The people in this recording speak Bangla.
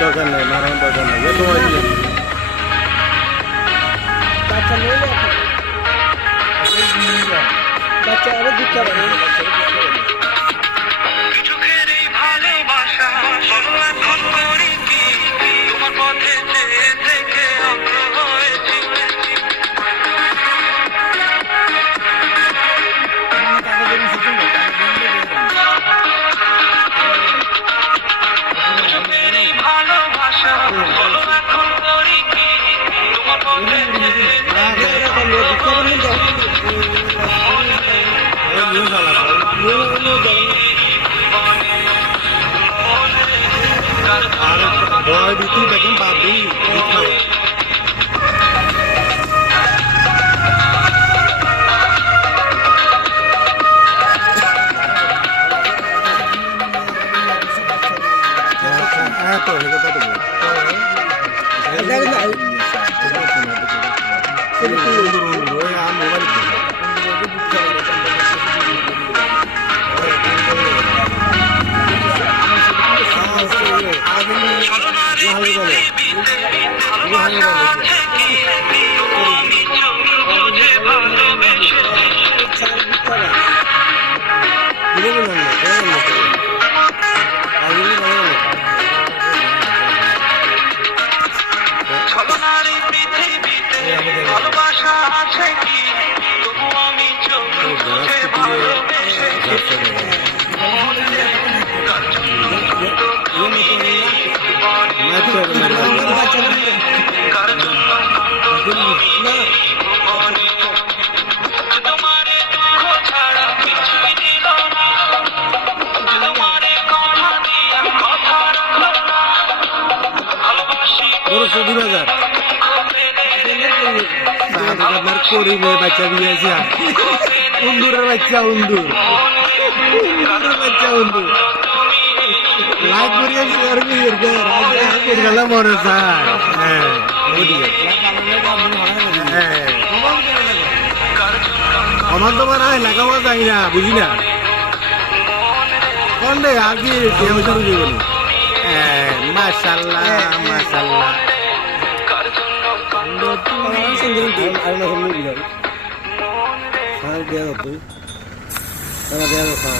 দরকার নাই মারানোর দরকার নাই তোমার বাচ্চা আরো দিতে পারে Boy, di sini bagian babi. বাচ্চা দিয়েছে উন্দুরের বাচ্চা উন্দুর বাচ্চা উন্দুর লাইক করিয়েছি আর কি গেল মনে চায় আমার তো মনে হয় লেখাপড়া চাই না বুঝি না কোন রে আর কি মাশাল্লাহ মাশাল্লাহ Sana dia apa?